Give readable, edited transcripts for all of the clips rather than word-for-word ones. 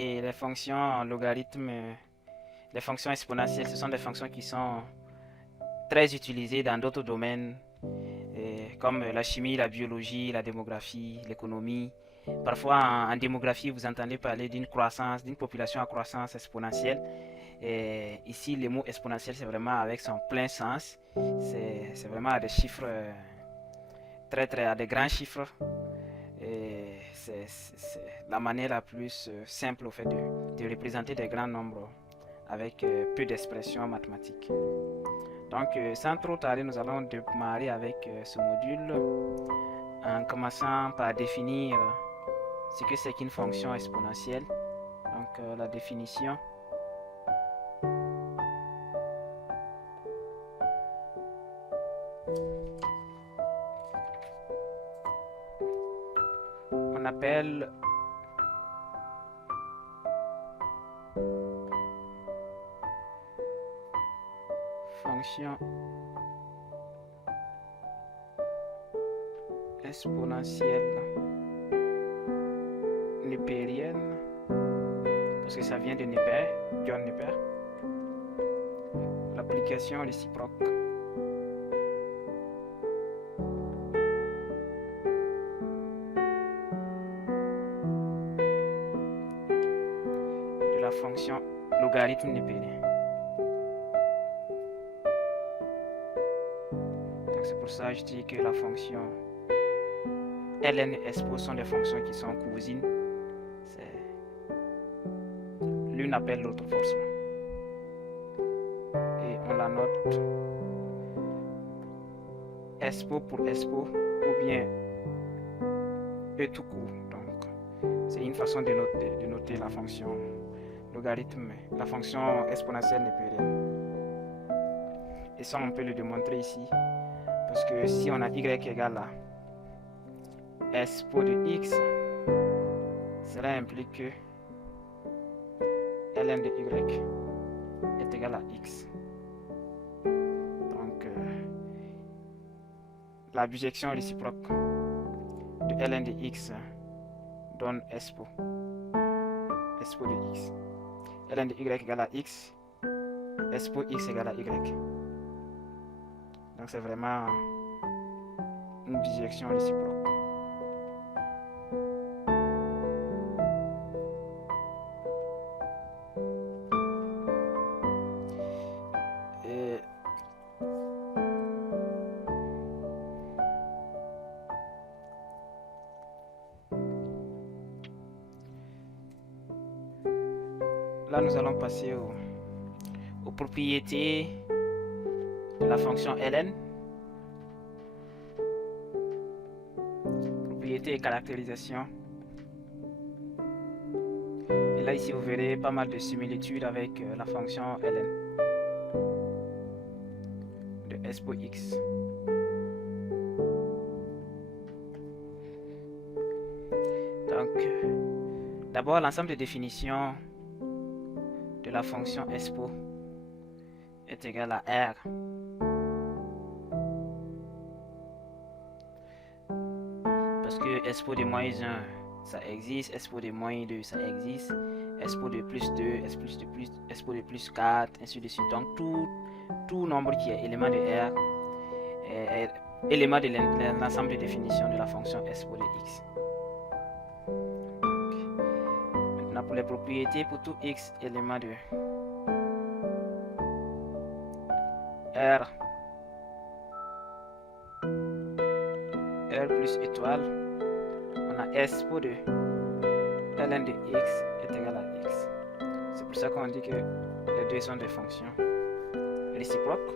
Et les fonctions logarithmes, les fonctions exponentielles, ce sont des fonctions qui sont très utilisées dans d'autres domaines, comme la chimie, la biologie, la démographie, l'économie. Parfois, en démographie, vous entendez parler d'une croissance, d'une population à croissance exponentielle. Et ici, le mot exponentiel, c'est vraiment avec son plein sens. C'est vraiment à des chiffres, à des grands chiffres. Et c'est la manière la plus simple au fait de représenter des grands nombres avec peu d'expressions mathématiques. Donc, sans trop tarder, nous allons démarrer avec ce module en commençant par définir ce que c'est qu'une fonction exponentielle. Donc, la définition. On appelle fonction exponentielle népérienne parce que ça vient de Neper, John Neper. L'application réciproque. De la fonction logarithme népérien. Donc c'est pour ça que je dis que la fonction ln et expo sont des fonctions qui sont cousines. L'une appelle l'autre forcément. Et on la note expo pour expo ou bien e tout court. Donc c'est une façon de noter la fonction logarithme, la fonction exponentielle népérienne. Et ça on peut le démontrer ici. Parce que si on a y égale à expo de x, cela implique que ln de y est égal à x. Donc, la bijection réciproque de ln de x donne expo de x. ln de y égale à x, expo x égale à y. Donc, c'est vraiment une bijection réciproque. Là, nous allons passer aux propriétés de la fonction ln. Propriétés et caractérisation. Et là, ici, vous verrez pas mal de similitudes avec la fonction ln de expo x. Donc, d'abord, l'ensemble de définitions de la fonction expo est égal à R. Parce que expo de moins 1, ça existe, expo de moins 2, ça existe, expo de plus 2, expo de plus 4, ainsi de suite. Donc tout nombre qui est élément de R est élément de l'ensemble de définitions de la fonction expo de x. Maintenant pour les propriétés, pour tout x élément de R plus étoile, on a expo de ln de x est égal à x. C'est pour ça qu'on dit que les deux sont des fonctions réciproques.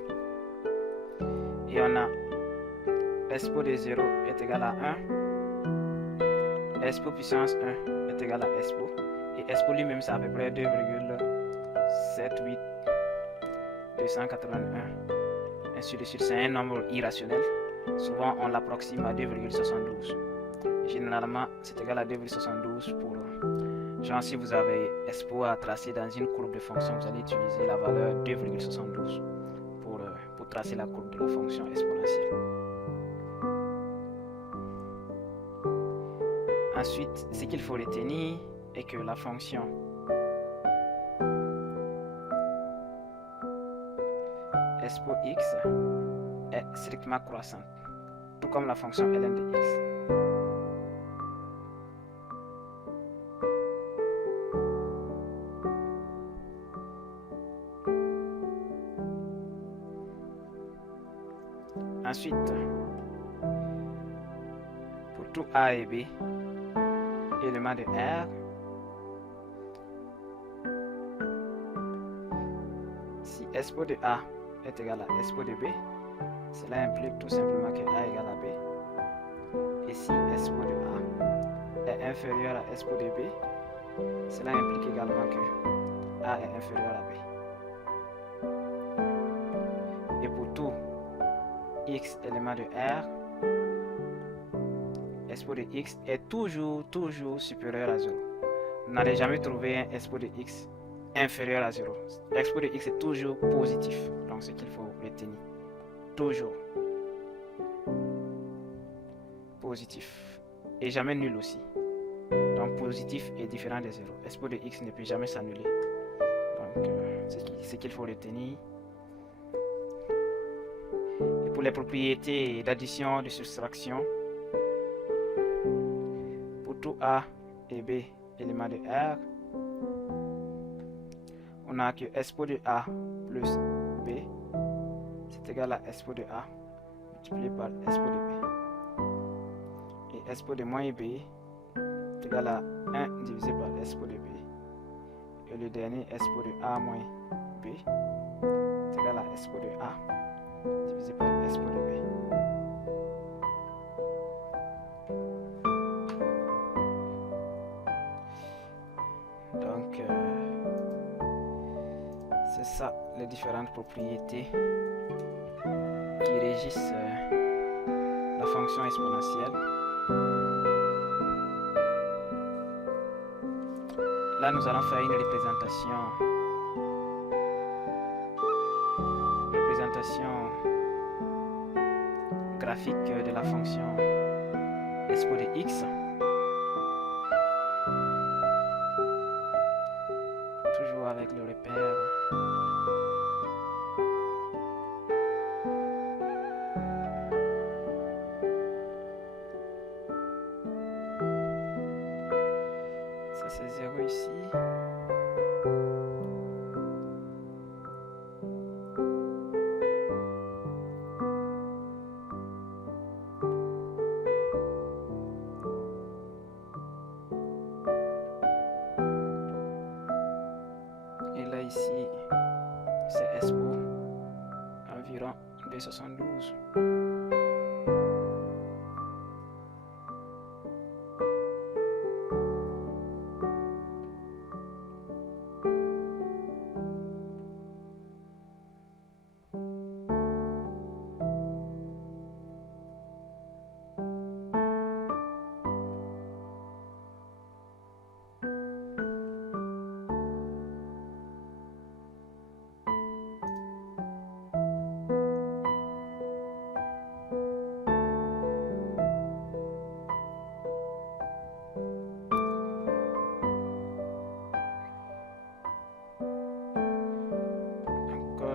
Et on a expo de 0 est égal à 1. Expo puissance 1 est égal à expo. Et expo lui-même, c'est à peu près 2,78 281. Ainsi de suite, c'est un nombre irrationnel. Souvent, on l'approxime à 2,72. Généralement, c'est égal à 2,72 pour... Genre, si vous avez expo à tracer dans une courbe de fonction, vous allez utiliser la valeur 2,72 pour tracer la courbe de la fonction exponentielle. Ensuite, ce qu'il faut retenir est que la fonction expo x est strictement croissante, tout comme la fonction ln de x. Ensuite, pour tout a et b, éléments de R, si expo de A est égal à expo de B, cela implique tout simplement que A égale à B. Et si expo de A est inférieur à expo de B, cela implique également que A est inférieur à B. Et pour tout x élément de R, expo de x est toujours supérieur à 0. Vous n'allez jamais trouver un expo de x inférieur à 0. L'expo de x est toujours positif. Donc, ce qu'il faut retenir. Toujours positif. Et jamais nul aussi. Donc, positif est différent de 0. Expo de x ne peut jamais s'annuler. Donc, ce qu'il faut retenir. Et pour les propriétés d'addition, de soustraction, pour tout A et B éléments de R, on a que expo de A plus B, c'est égal à expo de A multiplié par expo de B. Et expo de moins B est égal à 1 divisé par expo de B. Et le dernier, expo de A moins B est égal à expo de A divisé par expo de B. Donc, c'est ça les différentes propriétés qui régissent la fonction exponentielle. Là, nous allons faire une représentation graphique de la fonction expo de x. Toujours avec le repère ça, c'est 0 ici. Et là ici, c'est expo environ 2,72.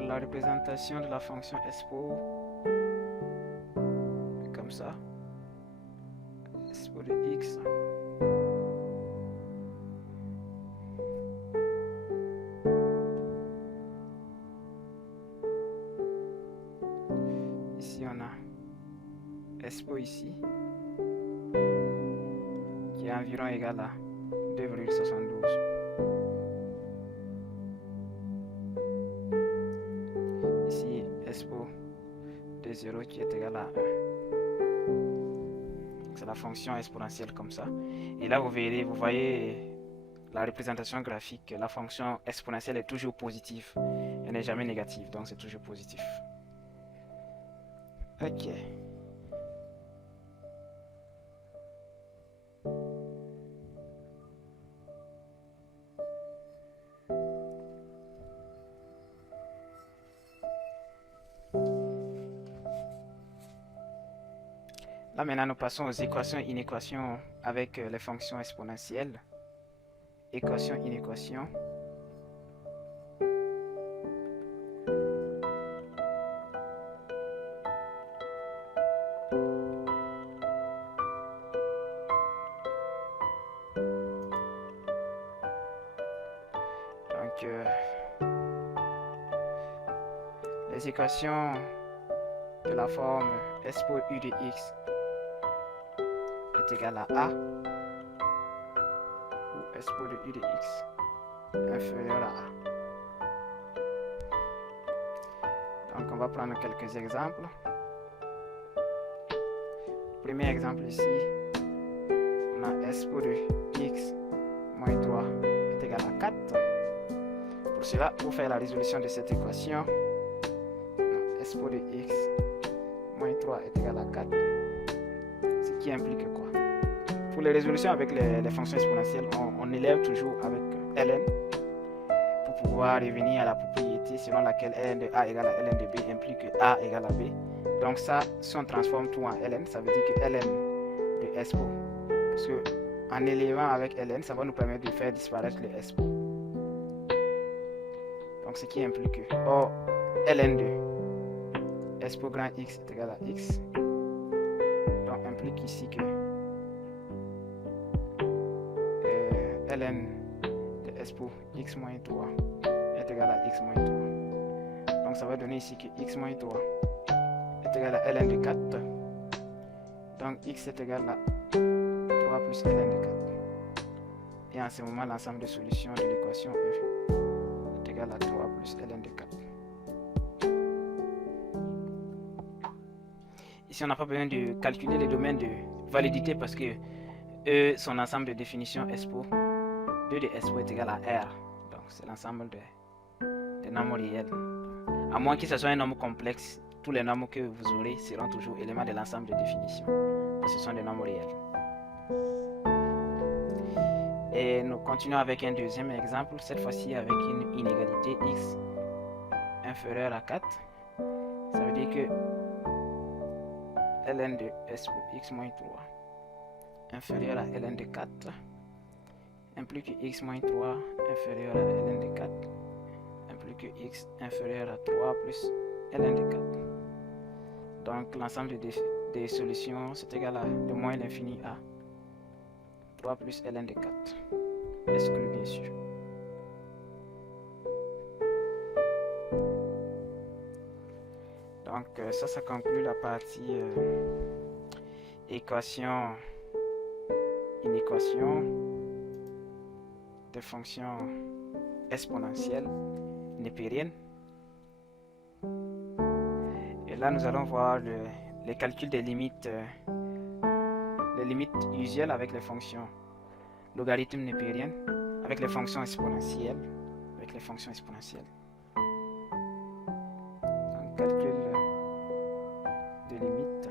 La représentation de la fonction expo comme ça, expo de x ici on a expo ici qui est environ égal à 2,72. Expo de 0 qui est égal à 1. C'est la fonction exponentielle comme ça. Et là, vous voyez la représentation graphique. La fonction exponentielle est toujours positive. Elle n'est jamais négative, donc c'est toujours positif. Ok. Là maintenant nous passons aux équations et inéquations avec les fonctions exponentielles. Équation, inéquation. les équations de la forme S pour U de X est égal à A, ou S pour U de X inférieur à A. Donc on va prendre quelques exemples. Premier exemple ici, on a S pour X moins 3 est égal à 4. Pour cela, pour faire la résolution de cette équation, S pour X moins 3 est égal à 4, ce qui implique quoi? Pour les résolutions avec les fonctions exponentielles, on élève toujours avec ln pour pouvoir revenir à la propriété selon laquelle ln de A égale à ln de B implique que A égale à B. Donc ça, si on transforme tout en ln, ça veut dire que ln de S pour, parce que en élevant avec ln, ça va nous permettre de faire disparaître le S pour. Donc ce qui implique que, or, ln de S pour grand X est égal à X, donc implique ici que ln de S pour X moins 3 est égal à X moins 3. Donc ça va donner ici que X moins 3 est égal à ln de 4. Donc X est égal à 3 plus ln de 4. Et en ce moment, l'ensemble des solutions de l'équation F est égal à 3 plus ln de 4. Ici, on n'a pas besoin de calculer les domaines de validité parce que son ensemble de définition S pour 2 de S pour est égal à R. Donc, c'est l'ensemble des nombres réels. À moins que ce soit un nombre complexe, tous les nombres que vous aurez seront toujours éléments de l'ensemble de définition. Ce sont des nombres réels. Et nous continuons avec un deuxième exemple, cette fois-ci avec une inégalité x inférieure à 4. Ça veut dire que ln de S pour x moins 3 inférieur à ln de 4 implique que x moins 3 inférieur à ln de 4 implique que x inférieur à 3 plus ln de 4. Donc l'ensemble des solutions c'est égal à de moins l'infini à 3 plus ln de 4, exclu bien sûr. Donc ça conclut la partie équation des fonctions exponentielles népériennes. Et là nous allons voir les calculs des limites, les limites usuelles avec les fonctions logarithmes népériennes, avec les fonctions exponentielles, Donc calcul de limites.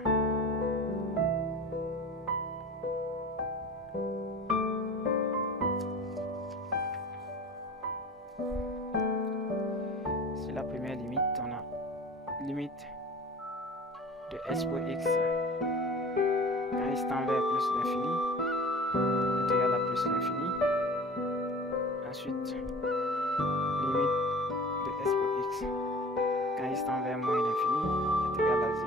C'est la première limite, on a limite de S pour X quand x tend vers plus l'infini est égal à plus l'infini. Ensuite, limite de S pour X quand x tend vers moins l'infini est égal à 0.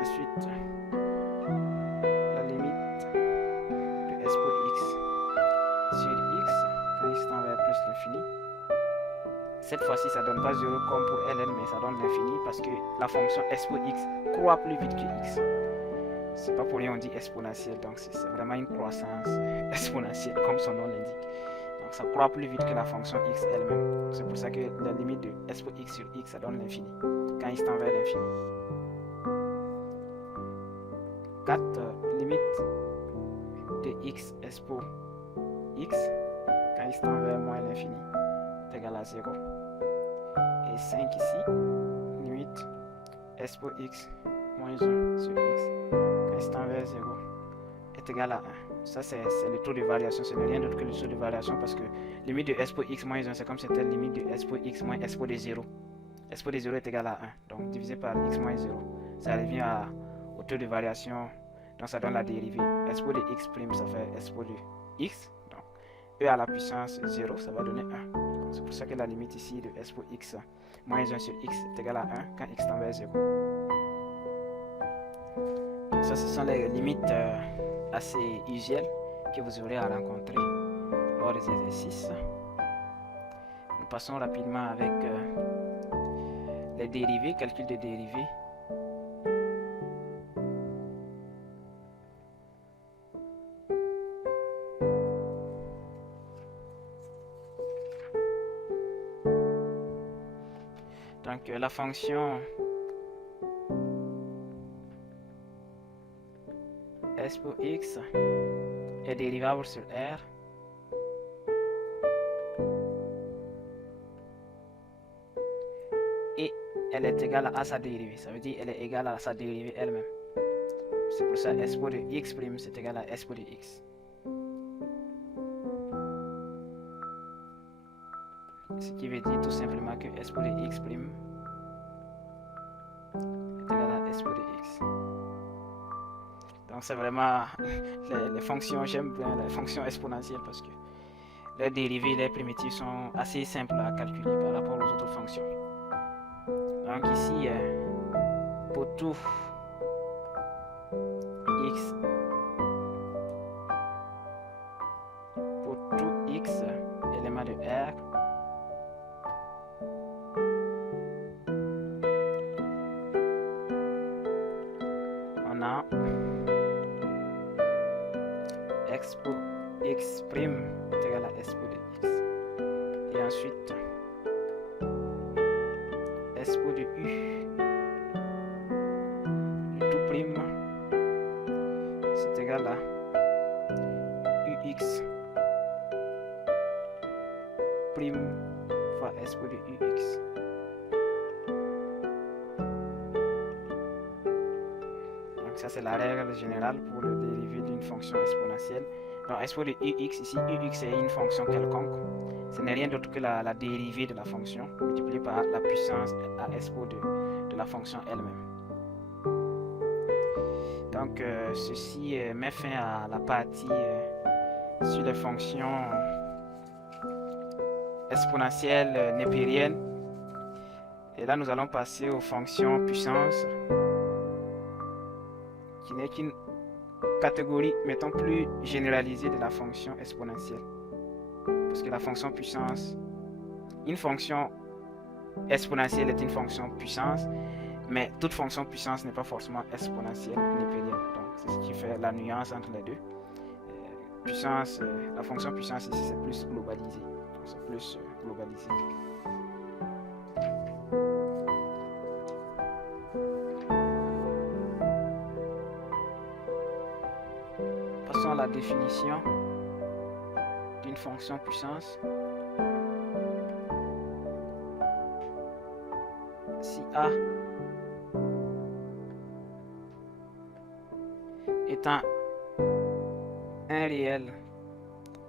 Ensuite, la limite de S pour X sur X quand x tend vers plus l'infini. Cette fois-ci, ça donne pas 0 comme pour ln, mais ça donne l'infini parce que la fonction S pour X croît plus vite que X. C'est pas pour rien on dit exponentielle, donc c'est vraiment une croissance exponentielle comme son nom l'indique. Donc ça croît plus vite que la fonction x elle-même. C'est pour ça que la limite de S pour X sur X, ça donne l'infini quand x tend vers l'infini. 4. Limite de x S pour X quand x tend vers moins l'infini est égal à 0. Et 5 ici, limite S pour X moins 1 sur X quand x tend vers 0 est égal à 1. Ça c'est le taux de variation, ce n'est rien d'autre que le taux de variation parce que limite de S pour X moins 1 c'est comme c'était limite de S pour X moins S pour de 0. S pour de 0 est égal à 1, donc divisé par X moins 0, ça revient au taux de variation, donc ça donne la dérivée. S pour de X prime ça fait S pour de X, donc E à la puissance 0 ça va donner 1. C'est pour ça que la limite ici de S pour X moins 1 sur X est égal à 1 quand X tend vers 0. Ça, ce sont les limites assez usuelles que vous aurez à rencontrer lors des exercices. Nous passons rapidement avec les dérivés, calcul des dérivés. Donc la fonction s pour x est dérivable sur R et elle est égale à sa dérivée. Ça veut dire elle est égale à sa dérivée elle-même. C'est pour ça s pour de x' c'est égal à s pour de x. Ce qui veut dire tout simplement que s pour de x' est égal à s pour de x. Donc c'est vraiment les fonctions, j'aime bien les fonctions exponentielles parce que les dérivées et les primitives sont assez simples à calculer par rapport aux autres fonctions. Donc ici, pour tout x, élément de R, on a x pour x' est égal à s pour de x. Et ensuite, s pour de u, le tout prime, c'est égal à ux prime fois s pour de ux. Donc ça c'est la règle générale pour le dérivé d'une fonction exponentielle. Donc s pour de ux ici, ux est une fonction quelconque. Ce n'est rien d'autre que la dérivée de la fonction multipliée par la puissance à s pour de la fonction elle-même. Donc ceci met fin à la partie sur les fonctions exponentielles népériennes. Et là nous allons passer aux fonctions puissance, qui n'est qu'une catégorie, mettons, plus généralisée de la fonction exponentielle. Parce que la fonction puissance, une fonction exponentielle est une fonction puissance, mais toute fonction puissance n'est pas forcément exponentielle népérienne. Donc c'est ce qui fait la nuance entre les deux. Puissance, la fonction puissance ici c'est plus globalisé. Donc c'est plus globalisé. Passons à la définition d'une fonction puissance. Si A étant un réel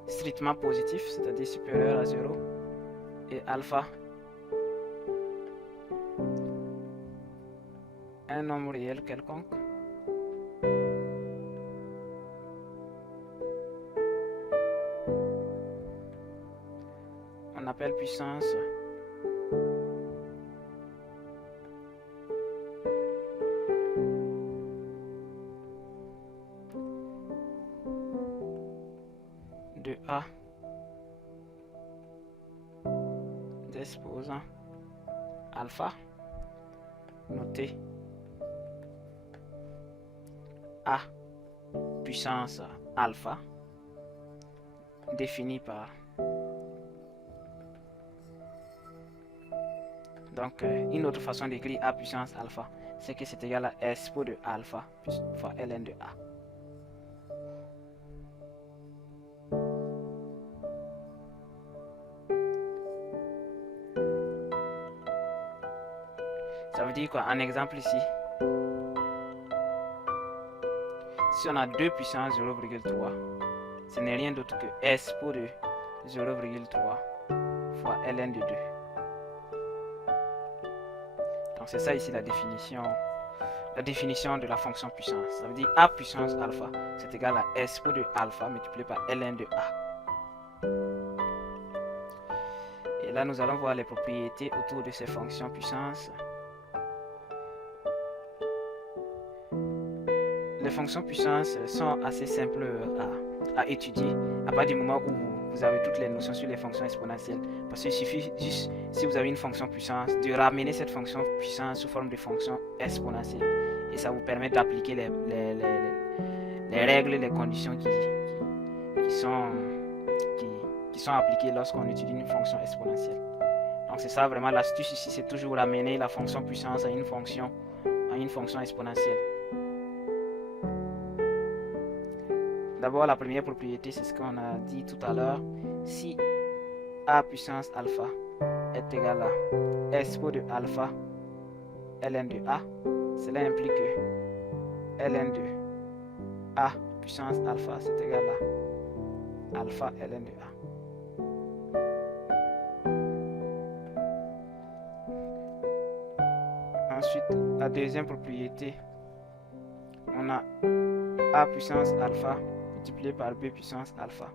strictement positif, c'est-à-dire supérieur à 0, et alpha un nombre réel quelconque, on appelle puissance de A d'exposant alpha noté A puissance alpha défini par donc une autre façon d'écrire A puissance alpha, c'est que c'est égal à S pour de alpha fois ln de A. Ça veut dire quoi? Un exemple ici, si on a 2 puissance 0,3, ce n'est rien d'autre que S pour de 0,3 fois ln de 2. Donc c'est ça ici la définition de la fonction puissance. Ça veut dire A puissance alpha, c'est égal à S pour de alpha multiplié par ln de A. Et là nous allons voir les propriétés autour de ces fonctions puissance. Les fonctions puissance sont assez simples à étudier à partir du moment où vous avez toutes les notions sur les fonctions exponentielles. Parce qu'il suffit juste, si vous avez une fonction puissance, de ramener cette fonction puissance sous forme de fonction exponentielle. Et ça vous permet d'appliquer les règles, les conditions qui sont appliquées lorsqu'on utilise une fonction exponentielle. Donc c'est ça vraiment l'astuce ici, c'est toujours ramener la fonction puissance à une fonction exponentielle. D'abord, la première propriété, c'est ce qu'on a dit tout à l'heure. Si a puissance alpha est égal à expo de alpha ln de a, cela implique que ln de a puissance alpha c'est égal à alpha ln de a. Ensuite, la deuxième propriété, on a a puissance alpha multiplié par b puissance alpha,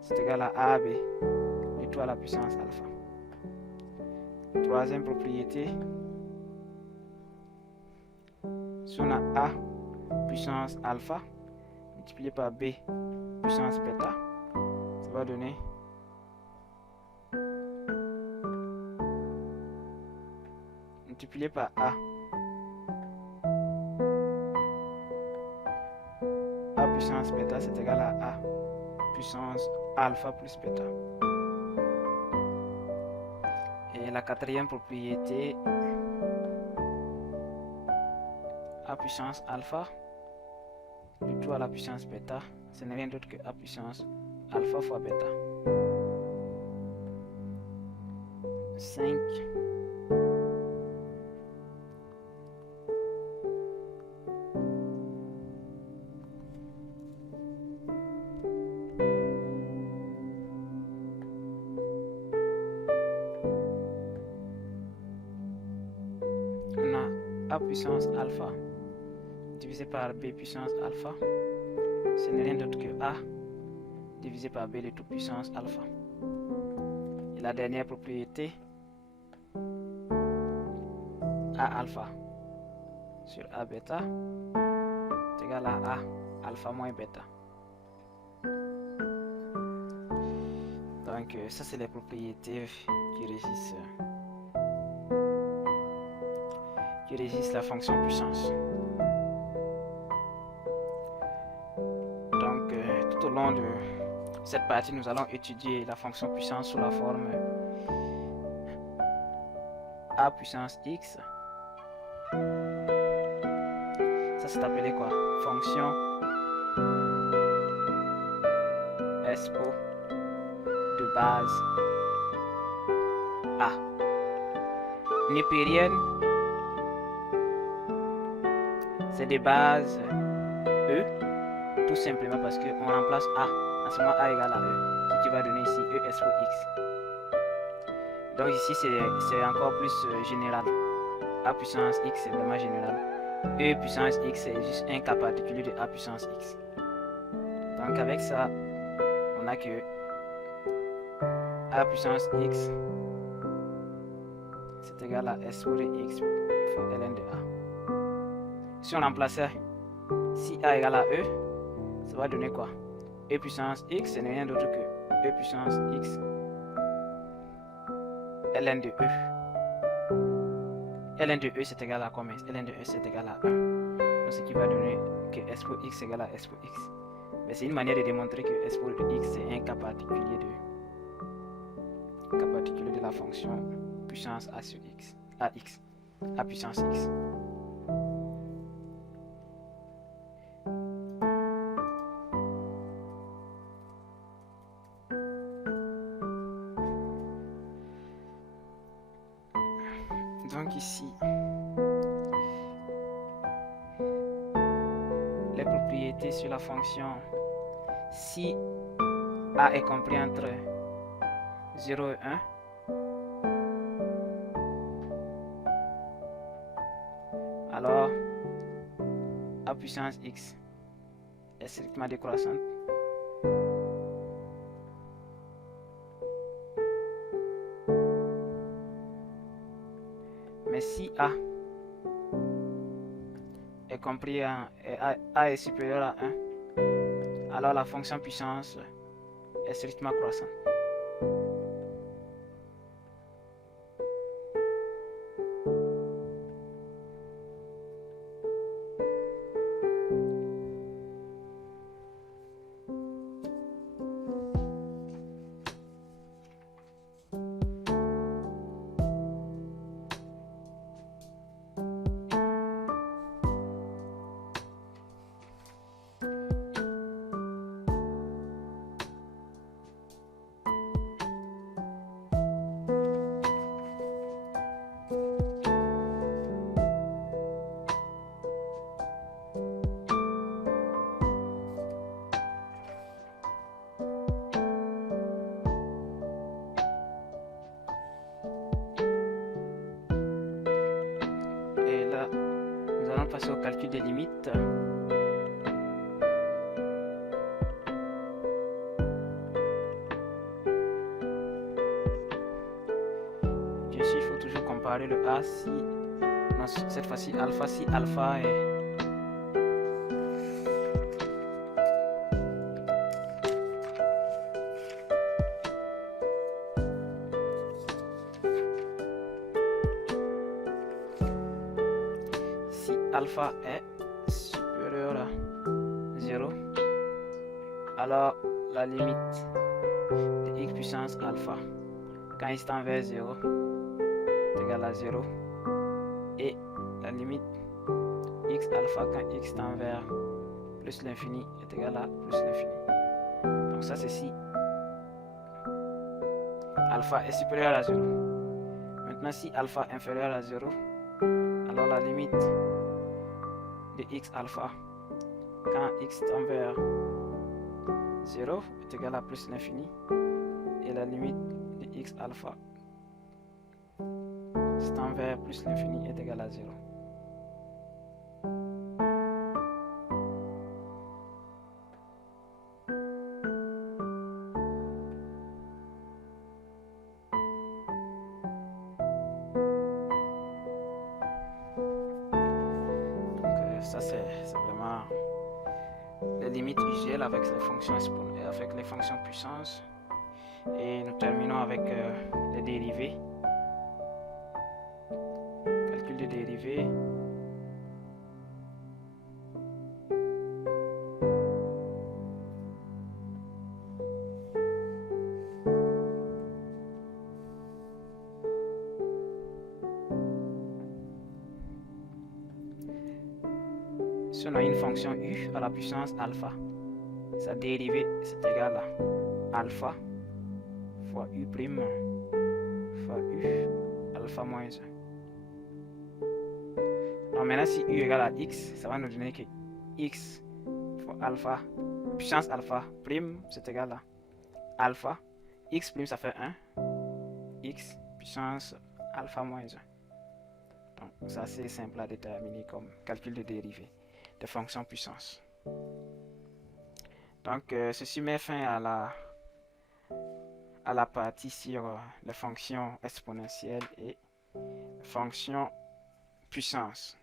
c'est égal à ab et tout à la puissance alpha. Troisième propriété, si on a a puissance alpha multiplié par b puissance bêta, ça va donner multiplié par a puissance bêta, c'est égal à a puissance alpha plus bêta. Et la quatrième propriété, a puissance alpha du tout à la puissance bêta, ce n'est rien d'autre que a puissance alpha fois bêta. 5. On a a puissance alpha divisé par b puissance alpha, ce n'est rien d'autre que a divisé par b de toute puissance alpha. Et la dernière propriété, a alpha sur a bêta est égal à a alpha moins bêta. Donc ça c'est les propriétés qui régissent la fonction puissance. Donc tout au long de cette partie, nous allons étudier la fonction puissance sous la forme a puissance x. Ça c'est appelé quoi? Fonction expo de base a. Népérienne, c'est de base e, tout simplement parce qu'on remplace a. En ce moment, a égale à e, ce qui va donner ici e expo x. Donc ici, c'est encore plus général. A puissance x, c'est vraiment général. E puissance x, c'est juste un cas particulier de a puissance x. Donc avec ça, on a que a puissance x, c'est égal à expo de x fois ln de a. Si on remplaçait, si a égale à e, ça va donner quoi? E puissance x, ce n'est rien d'autre que e puissance x ln de e. ln de e c'est égal à combien? ln de e c'est égal à 1. Donc ce qui va donner que expo x égale à expo x. Mais c'est une manière de démontrer que expo de x c'est un cas particulier de la fonction puissance a sur x, a puissance x. Donc ici, les propriétés sur la fonction, si a est compris entre 0 et 1, alors a puissance x est strictement décroissante. Mais si a est compris a est supérieur à 1, alors la fonction puissance est strictement croissante. Et là, nous allons passer au calcul des limites. Bien sûr, il faut toujours comparer le A si, non, cette fois-ci alpha, si alpha est si alpha est supérieur à 0, alors la limite de x puissance alpha quand x tend vers 0 est égale à 0 et la limite x alpha quand x tend vers plus l'infini est égal à plus l'infini. Donc ça c'est si alpha est supérieur à 0. Maintenant si alpha est inférieur à 0, alors la limite de x alpha quand x tend vers 0 est égal à plus l'infini et la limite de x alpha qui tend vers plus l'infini est égal à 0. Ça c'est vraiment les limites usuelles avec les fonctions avec les fonctions puissance. Et nous terminons avec les dérivés. Calcul des dérivés. Si on a une fonction u à la puissance alpha, sa dérivée c'est égal à alpha fois u prime fois u alpha moins 1. Alors maintenant si u égale à x, ça va nous donner que x fois alpha puissance alpha prime c'est égal à alpha, x prime ça fait 1, x puissance alpha moins 1. Donc ça c'est simple à déterminer comme calcul de dérivée de fonctions puissance. Donc ceci met fin à la partie sur les fonctions exponentielles et fonctions puissance.